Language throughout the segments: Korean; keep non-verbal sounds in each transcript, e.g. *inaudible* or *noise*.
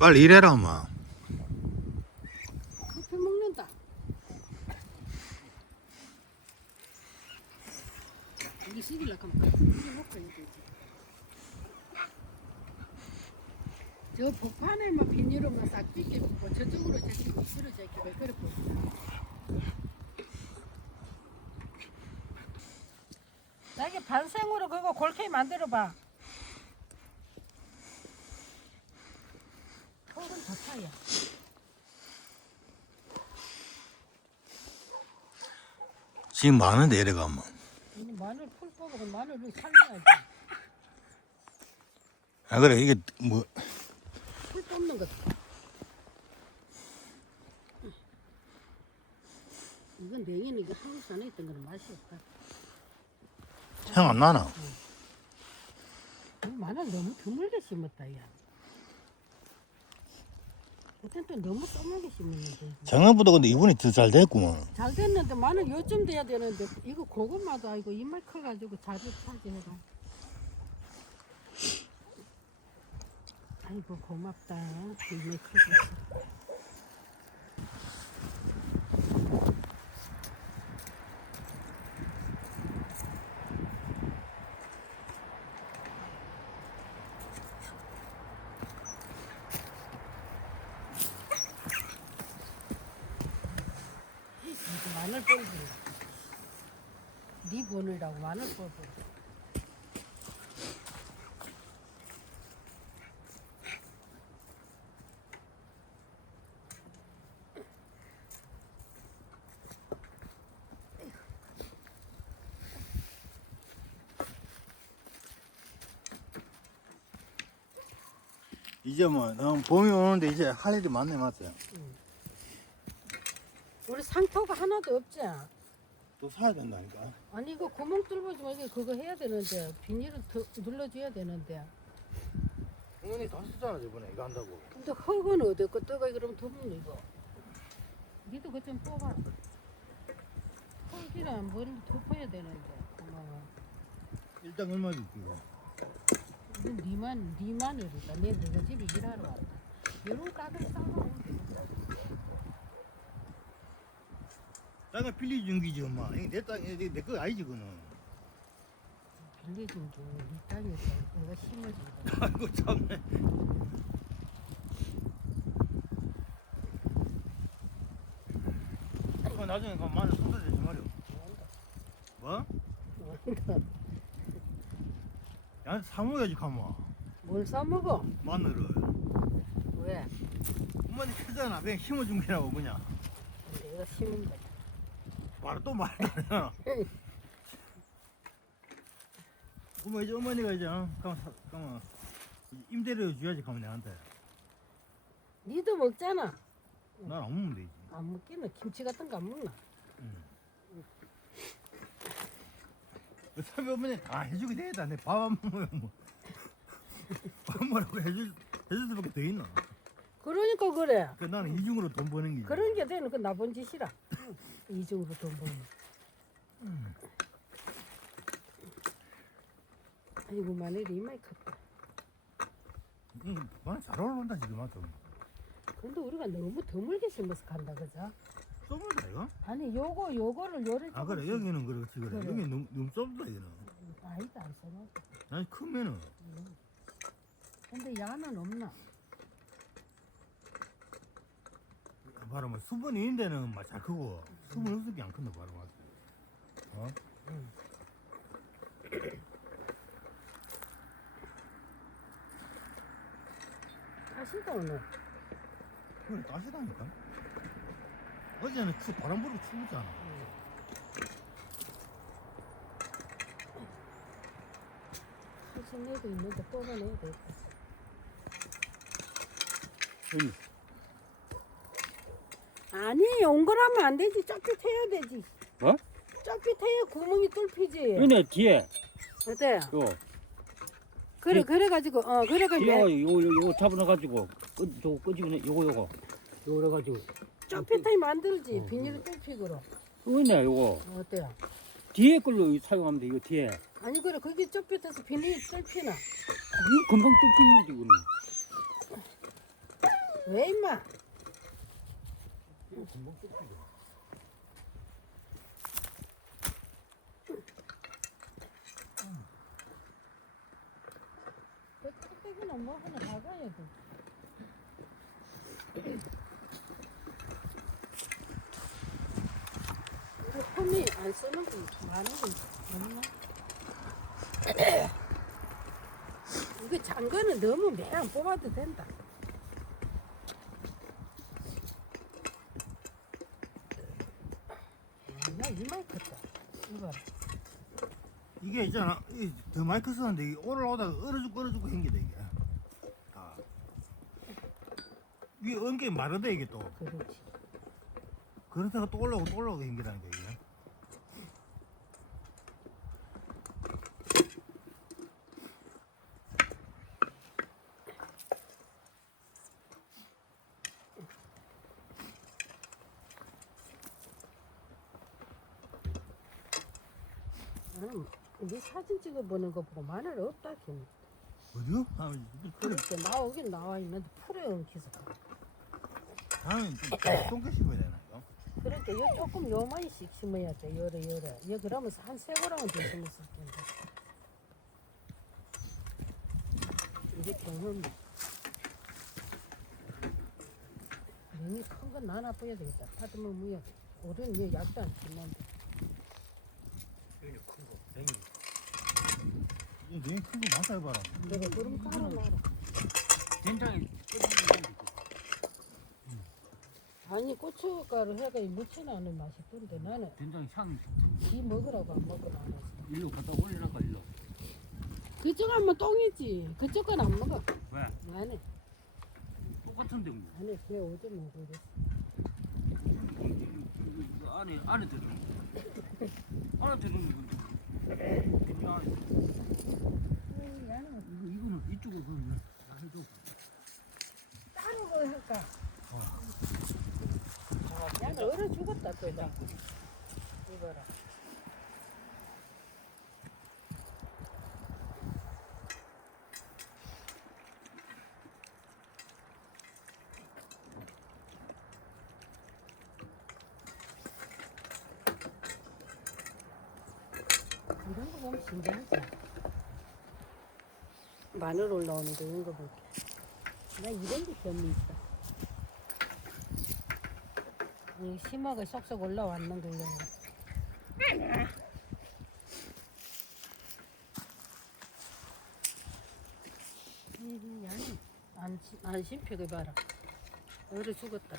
빨리 일해라 엄마 커피 먹는다. 이게 먹고 해야 되지. 저 복판에만 비닐로만 싹 찢겨고 저쪽으로 저렇게 미스로 저렇게 왜 그래 자기 반생으로 그거 골케 만들어 봐. 털은 좋다 야. 지금 뭐이 마늘 풀 뽑고 마늘을 살려야지. 아 그래 이게 뭐 풀 뽑는 것. 이건 냉이는 이게 한국 안에 있던 거는 맛이 없다. 향 안 나나 이 마늘 너무 드물게 심었다 야. 그땐 또 너무 써물게 심었는데. 작년보다 근데 이번이 더잘 됐구만 잘 됐는데 마늘 요쯤 돼야 되는데 이거 고구마도 아니고 이말 커가지고 자주 차지해가. 아이고 고맙다. 이말 커서. 이거 마늘 뻘고. 네 번호라고 마늘 뻘고. 이제 뭐 어, 봄이 오는데 이제 할 일이 많네 맞아요 우리 상토가 하나도 없지? 또 사야 된다니까. 아니 이거 구멍 뚫어지 말고 그거 해야 되는데 비닐을 더 눌러줘야 되는데. 어머니 다 쓰잖아 저번에 이거 한다고. 근데 흙은 어디 거 떠가 그러면 더없네 이거. 니도 그좀 뽑아라 흙이랑 머리를 덮어야 되는데 고마워 일단 얼마 줄게 이거? 이건 니만 니 마늘이다. 내 너희 집에 일하러 왔다. 이런 가게 싸놓으면 되겠다 땅에 빌려준 기지 엄마 내 땅, 내거 아니지 그거는. 빌려준 게이 땅에서 내가 심어준 거 아이고 참네. 그거 나중에 그 마늘 쏟아내지 말이오 뭐? *laughs* 야 사먹어야지 가마 뭘 싸먹어? 마늘을. 왜? 어머니 크잖아. 그냥 심어준 게라고 그냥. 내가 심은 거야 바로 또 말하잖아 그러면 이제 어머니가 이제 어, 가만 사- 가만. 임대료 줘야지 가면 내한테. 니도 먹잖아. 난 안 먹으면 되지 안 먹기는 김치 같은 거 안 먹나? 어차피 어머니 다 해주게 되겠다. 내 밥 안 먹으면 뭐 밥 먹으라고 해줄 해줄 수밖에 더 있나? 그러니까 그래. 그 나는 이중으로 돈 버는 게 그런 게 되는 그 나쁜 짓이라. 이중으로 돈 벌면. 아이고 마늘이 이마이 컸다. 응, 마늘 잘 어울린다 지금 아좀 근데 우리가 너무 드물게 심어서 간다 그죠? 좁은다 이거? 아니 요거 요거를 요래 아 그래 여기는 그렇지 그래 그래. 여기 너무 너무 좁다 이거는 아니다 안 써놔. 아니 크면은 근데 야는 없나? 바로 뭐 수분이 있는 데는 막 잘 크고 수분 없을 게안 큰다 바로 맞 어? 다시다 오늘. 그래 따시다니까 어제는 추 바람 불고 추웠잖아 사실 내도 있는데 뽑아내야 돼. 아니 옹골하면 안 되지. 좁깃해야 되지. 어? 좁깃해야 구멍이 뚫히지. 여기 뒤에 어때? 요 그래 이- 그래가지고 어 그래가 뒤에 왜 요거 요거 요거 잡아놔 가지고 끄 저거 끄지고 요거 요거 요거 해 가지고 좁깃하게 만들지 어, 비닐을 뚫히고로 여기네 요거 어때요? 뒤에 걸로 사용하면 돼 이거 뒤에 아니 그래 거기 좁깃해서 비닐이 뚫히나? 금방 뚫리는 거지 이거는 왜 임마? 금방 뜯기죠. 뚝배기는 뭐 하나 나가야 돼. 이거 홈이 안 쓰는 거 많은 거 없나? 이거 장거는 너무 매안 뽑아도 된다. 이거. 이게 있잖아 이더 마이크 쓰는데 올라오다가 얼어죽고 얼어죽고 생기다 이게 아. 이게 엉게 마르다 이게 또 그렇지. 그러다가 또 올라오고 또 올라오고 생기다는 거이게 나는 네 사진 찍어보는 거 보고 마늘 없다 했네. 어디요? 아, 그래 그렇게 나오긴 나와 있는데 풀에 엉켜서. 다음엔 좀 똥개 *coughs* 심어야 되나 이거? 그러니까 요 조금 요만이씩 심어야 돼. 요래 요래. 요 그러면서 한세 그램은 더 심었을 텐데. 이게 경험이. 너무 큰건 나나 보야 되겠다. 다듬어 무야. 우리는 요 약도 안 심는데. 여기 큰거 댕기. 이게 큰거 많다 해봐라 내가 그럼 깔아놔라. 된장에 뜯는 거 아니 고춧가루 해가 무쳐나는 맛있던데 나는 된장 향 지 먹으라고 안 먹으라 안 했어. 일로 갖다 올리라까 일로. 그쪽 하면 똥이지. 그쪽 건 안 먹어. 왜? 안 해. 똑같은데 뭐. 안 해. 걔 어제 먹고 그랬어. 이거 안에 안에 들어는 거. 안에 들어는 거. 그냥 야는 이거 이거는 이쪽으로 그러면 해줘. 따로 뭐 할까? 야는 얼어 죽었다 또 이거. 이거라. 이런 거 보면 신기하지. 마늘 올라오는 거 이런 거 볼게. 나 이런 게 재미 있다. 이 심어가 쏙쏙 올라왔는 거 이런 거. 이 양이 안, 심- 안 심피고 봐라. 얼어 죽었다.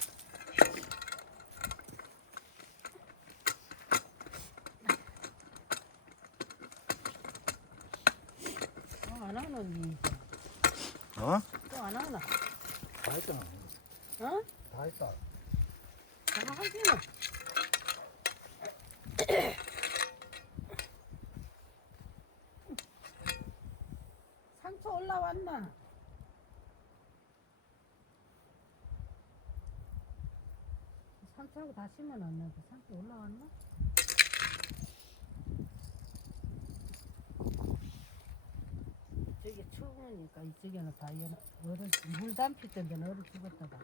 어, 안 하노, 니. 어? 또 안 하나? 다 했잖아 어? 다 했다 다 하기는. 상처 *coughs* 올라왔나? 상처하고 다 심어놨는데 상처 올라왔나? 저기 추우니까 이쪽에는 다 연- 얼어 물 담필 때는 얼어 죽었다가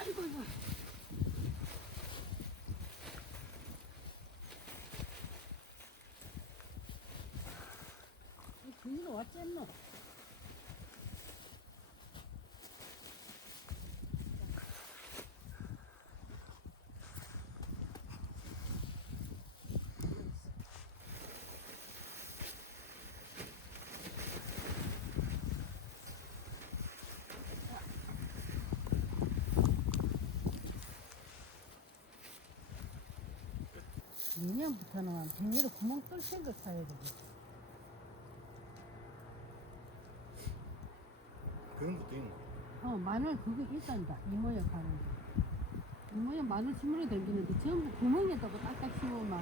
아이고 이거 이 분위기 왔겠노? 내년부터는 비닐을 구멍 뚫 생각 사야 되겠다. 그런 것도 있네 어, 마늘 그거 있단다. 이 모양 가는 거. 이 모양 마늘 심으러 다니는데 전부 구멍에다가 딱딱 심으면 뭐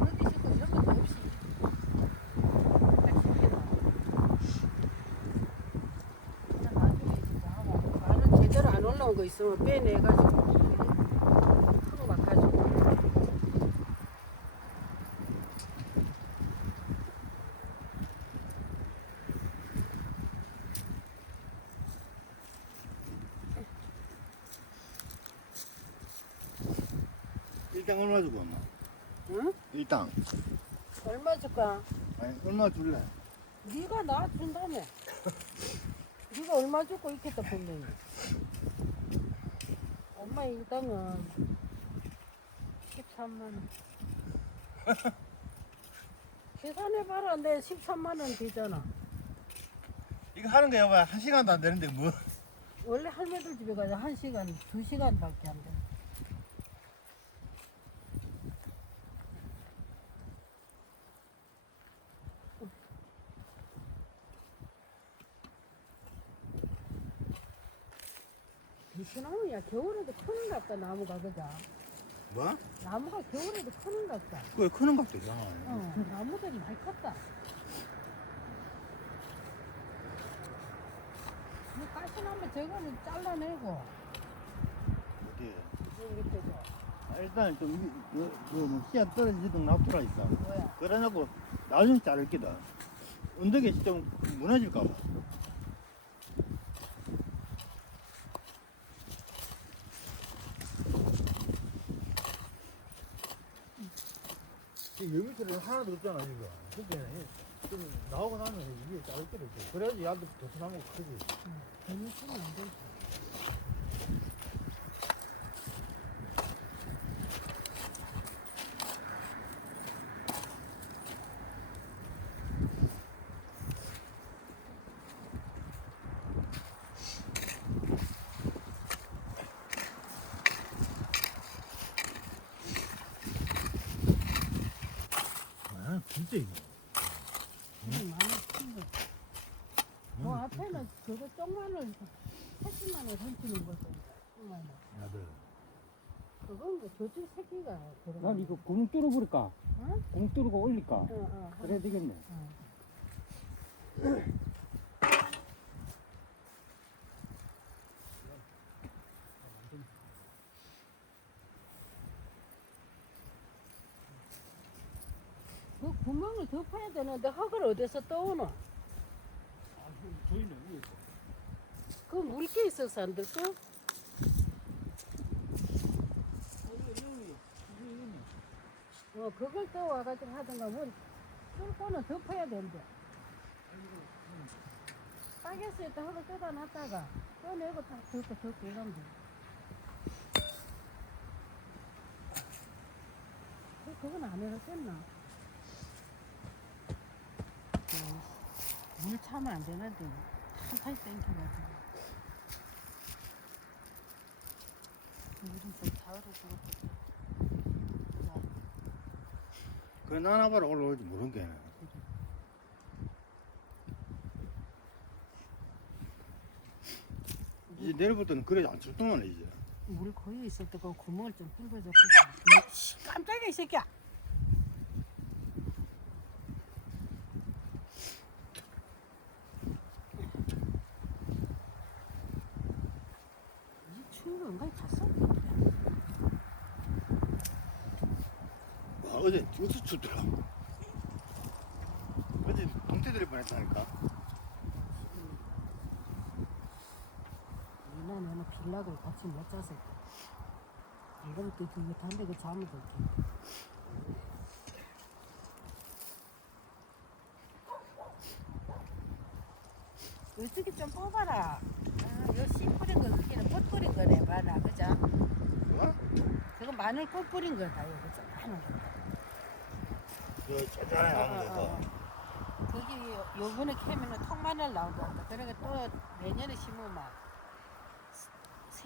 어디 심고 이런 것도 없이 나중에 이제 하고 마늘 제대로 안 올라온 거 있으면 빼내가지고 막가지고 일당 얼마 주고 엄마? 응? 일당. 얼마 줄까? 아니 얼마 줄래? 네가 나 준다며. *laughs* 네가 얼마 주고 있겠다 분명히. 엄마 일당은 13만 원. *laughs* 계산해봐라. 내 13만 원 되잖아. 이거 하는 거 여봐 한 시간도 안 되는데 뭐? 원래 할머니들 집에 가자 1시간, 2시간밖에 안 돼. 비시나무야 겨울에도 크는 것 같다 나무가 그자 뭐? 나무가 겨울에도 크는 것 같다 그게 크는 것도 있잖아. 어 나무들이 많이 컸다 이 가시나무 저거는 잘라내고 어디? 저 아, 일단 좀 그, 그, 뭐 씨앗 떨어지던 나프라 있어. 뭐야 그래놓고 나중에 자를 기다. 언덕에 좀 무너질까 봐. 여미처럼 하나도 없잖아 이거. 그게 좀 나오고 나면 이게 자를 기를 돼. 그래야지 야도 도트나무가 크지. 괜히 쓰면 안 되지 아 진짜 이거. 음, 많이 큰거 그 앞에는 그거 쪽만을 80만 원 훔치는 거죠 쪽만을 아들. 그건 그 저쪽 새끼가 들어가 난 이거 구멍 뚫어 버릴까? 응? 구멍 뚫고 올릴까? 어, 어, 그래야 되겠네. 어. *coughs* 그 구멍을 덮어야 되는데 흙을 어디서 떠오노? 아, 저희는 위에서. 그 물개 있어서 안 들까? 어, 그걸 또 와가지고 하던가 뭐 뚫고는 덮어야 된대. 빠겠을 때 흙을 뜯어놨다가 꺼내고 딱 덮고 덮고 이러면 돼. 그- 그건 안 해줬겠나? 어, 물 차면 안 되는데 한타이 땡겨가지고 물은 좀 자으로 들었거 든그 나나바라 올라올지 모르는 게. 이제 내일부터는 그래 안 출동하네 이제. 물 거의 있을 때그 구멍을 좀 뚫어줬겠어 씨, 깜짝이야 이 새끼야 이 추위가 은근히 잤어 와, 어제 여기서 춥더라. 어제 동태들이 뻔했다니까. 이나는 같이 못 자서 이러면 또 그거 담배 그 잠을 들게. 이쪽에 좀 뽑아라. 아, 요 씨 뿌린 거 여기는 꽃 뿌린 거네 봐라. 그죠? 뭐? 저거 마늘 꽃 뿌린 거다 이거. 좀 하는 거저 짜잘하게 하는 거. 거기 요- 요번에 캐면은 통마늘 나온다. 그러니까 또 내년에 심으면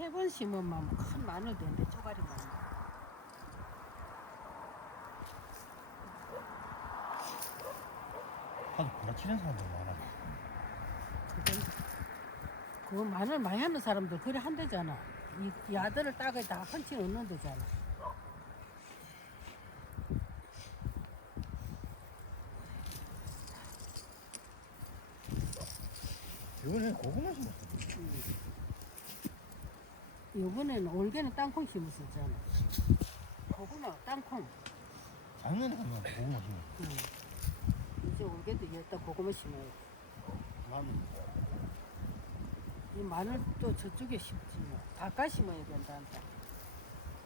세 번 심으면 큰 마늘 되는데 쪼가리 마늘 하도 부라치는 사람들 많아. 그건 그 마늘 많이 하는 사람들 그래 한대잖아. 이, 이 아들을 따가 다 헌치 넣는 데잖아. 이번에 고구마 심었어. 이번에는 올해는 땅콩 심었었잖아. 고구마 땅콩. 작년에 가면 고구마 심었어. 응. 이제 올해도 여기다 고구마 심어요. 나는 이 마늘 또 저쪽에 심지 뭐. 바깥 심어야 된다는데.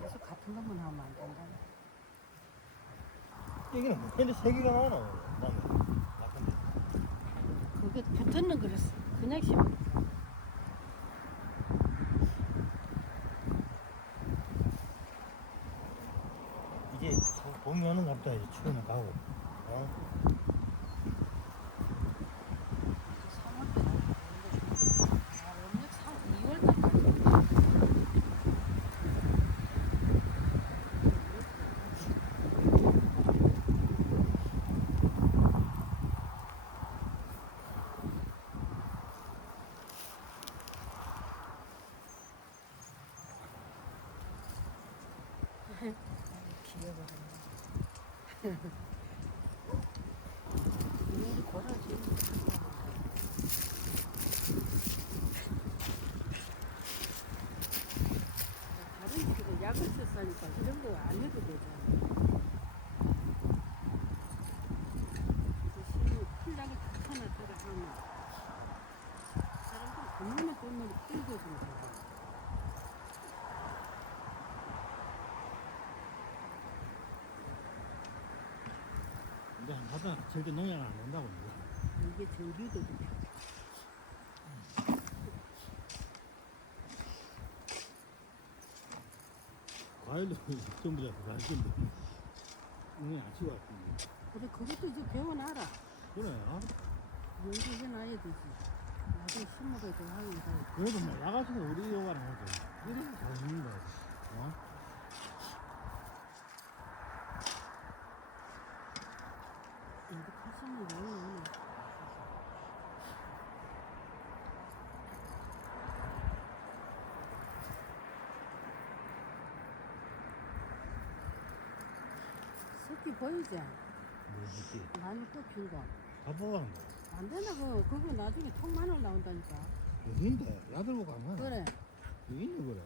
계속 같은 것만 하면 안 된다. 껍데기는 근데 세 개가 나오나 나는 그게 붙었는 그랬어. 그냥 심어. 이게 봄 이 갑다 이제 추우면 가고 어? 3월 때. 아, 음력 3, 2월 달까지. 우리 고라지. 다른 집에 약을 썼으니까 이런 거 안 해도 되잖아. 이제 신이 풀약을 다 쳐놨다가 하면 사람들 걷는 걷는 끌거든요. 한 바다 절대 농약 안 된다고 이제. 이게 전기도 과일도 전부 다 과일인데 오늘 안 치고 왔는데 근데 그것도 이제 배워놔라. 그래 아, 연구해 놔야 되지. 나중에 심어가 좀 하긴 다. 그래도 뭐 나가서도 우리 요가는 하고 이래서 잘 먹는 거야 어? 이거 하시면 너무 새끼 보이지? 뭐지 마늘 꽃핀 거. 바빠가는 거야 안 되나 그 그거 나중에 통마늘 나온다니까. 여기인데 야들 보고 가면 그래. 여기 있네 그래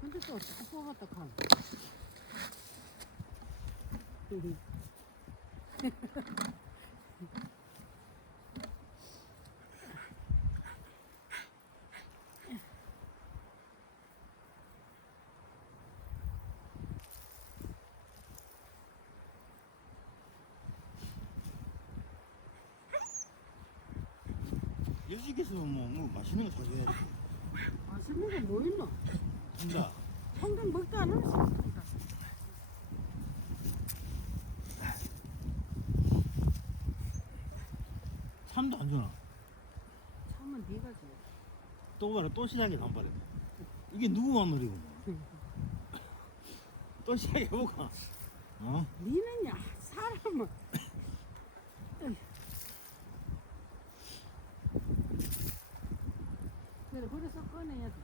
근데 또다 뽑았다 칸. *laughs* 여식에서 뭐, 뭐 맛있는 거 사줘야 돼 맛있는 게뭐 있노? 진짜 평생 먹도 안 하면서. 참도 안 주나 참은 네가 줘. 또 봐라 또 시작이 단발에 이게 노리고 뭐. 또 시작해볼까 어? 니는 야 사람은 *laughs* 그래 그래서 꺼내야 돼.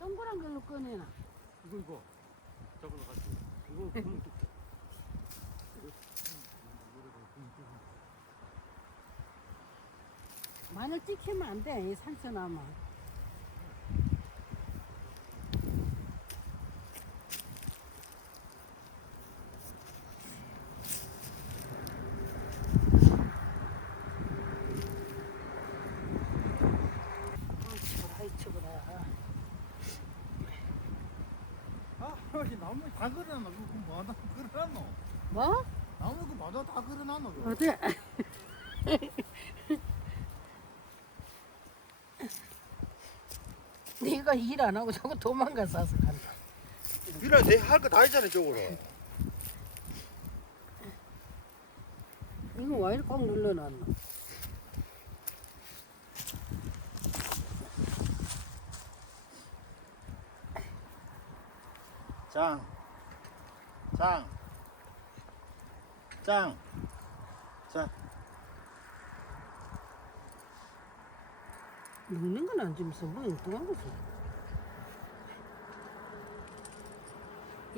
동그란 걸로 꺼내나 이거 이거. 저걸로 가지고. 이거 *laughs* 그럼 또 마늘 찍히면 안돼 상처 남아 아이 쳐보라 아, 할아버지 나무 다 그려놨노. 그거 뭐하다 그려놨노? 뭐? 나무 그 뭐하다 다 그려놨노? 그거? 어디? *laughs* 네가 일 안 하고 저거 도망가서 간다. 이래 내할 거 다 했잖아 저거로. 이거 왜 이렇게 꽉 눌러놨노? 짱, 짱, 짱, 자. 먹는 건 안 주면서 뭐 엉뚱한 거지.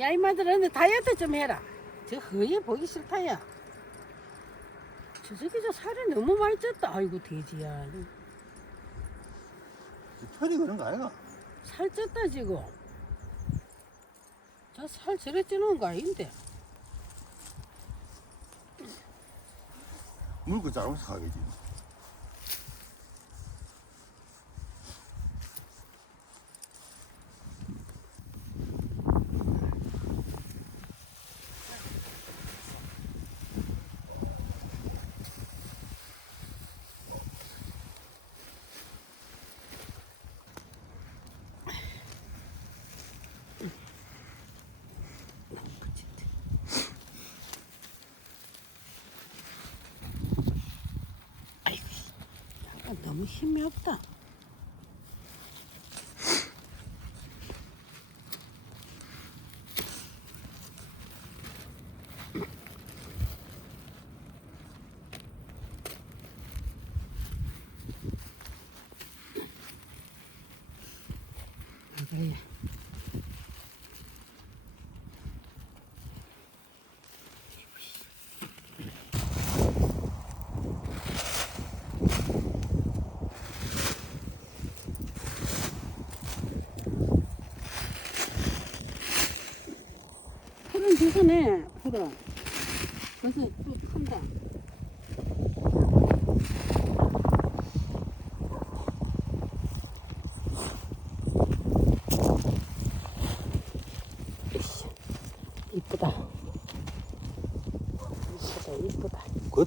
야 이마들은 다이어트 좀 해라. 저 허예 보기 싫다 야. 저 새끼 저 살이 너무 많이 쪘다. 아이고 돼지야. 편이 그런 거 아이가? 살 쪘다 지금. 저살 저래 찌는 거 아닌데. 물고 작으면서 가겠지. 너무 힘이 없다.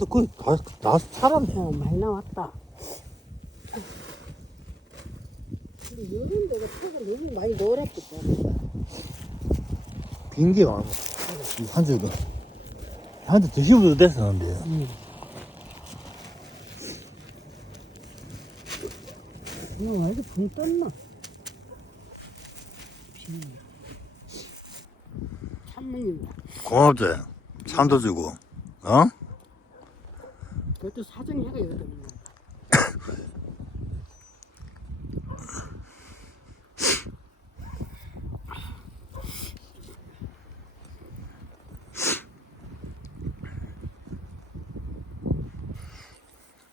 그래도 그다 살았네. 어, 많이 나왔다 근데 여름 내가 턱을 너무 많이 놀았기 때문에 빈게 많아. 한 줄도. 한테 드시고도 됐었는데. 응. 이거 왜 이렇게 붕 떴나? 비네. 찬물입니다. 고맙지. 참도 주고. 어? 그것도 사정해가 여덟 명.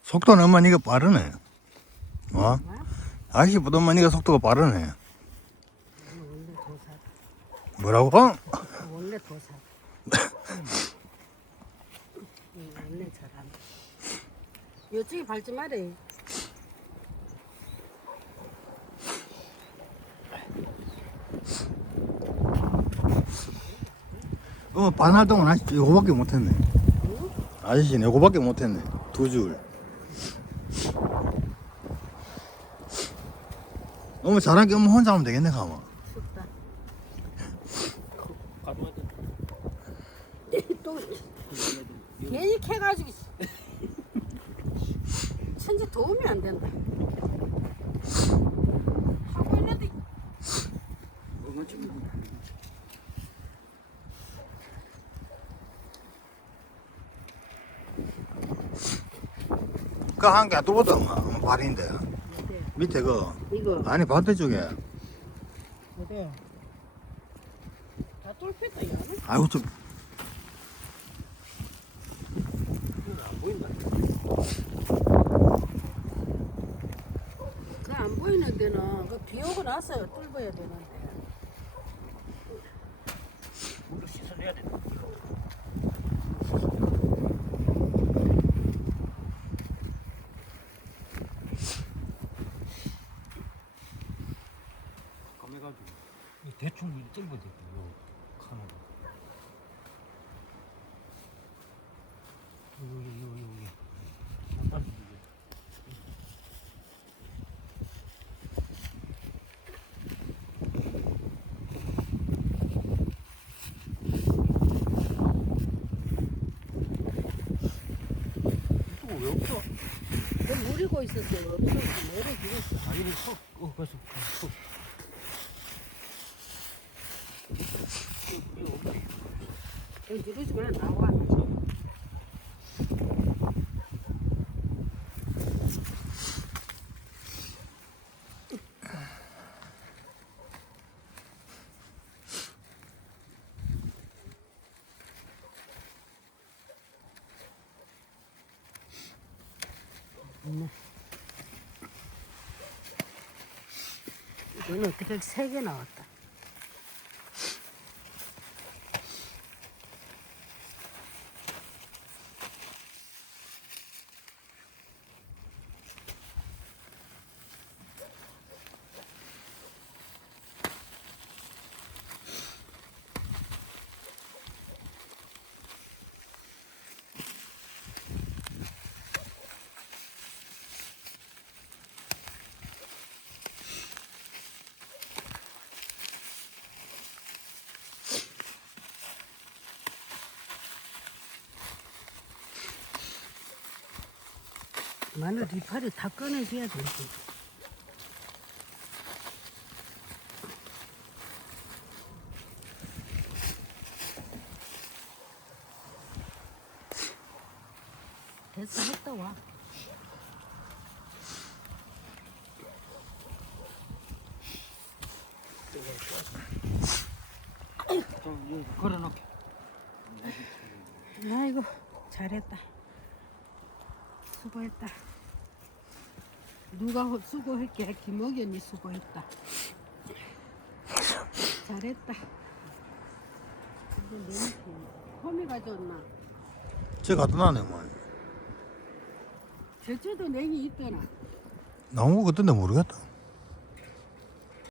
속도는 엄마 니가 빠르네. 어? 아저씨보다 엄마 니가 속도가 빠르네. 원래 더 사. 뭐라고? 원래 더 사. 응, 원래 잘한다. 이쪽에 밟지 말해. 어, 반활동은 아저씨 이거밖에 못했네. 아저씨는 이거밖에 못했네. 두 줄. 어머 잘하게 엄마 혼자 하면 되겠네. *laughs* 또 괜히 캐가지고 도움이 안 된다. 하고 있는데 뭐가 지금 그한개 뚫었다 엄마. 엄마 발인데. 밑에 그 이거 아니 밭대 쪽에. 어때? 다 뚫혔다 야. 아이고 좀 안 보인다. 그 안 보이는 데는 그 비 오고 나서 뚫어야 되는데. 물로 씻어내야 돼. 감해가지고 대충 찔러야 돼. 요 칸으로. 여기 여기 여기. 딱 이게. 또왜 없어? 그 무리고 있었어요. 없어서 내려주겠어. 아 이거 서. 어 벌써 서. 여기 이러지 마 나와. 네. 이거는 어떻게 세개 나왔다. 마늘 이파리 다 꺼내줘야 되지. 됐어, 했다 와. 좀 여기 걸어놓게. 아이고, 잘했다. 누가 호- 수고했게? 김옥연이 수고했다. 잘했다. 홈이 가져왔나? 저 갖다 놔네 뭐 저쪽도 냉이 있더나. 나온 거 같던데 모르겠다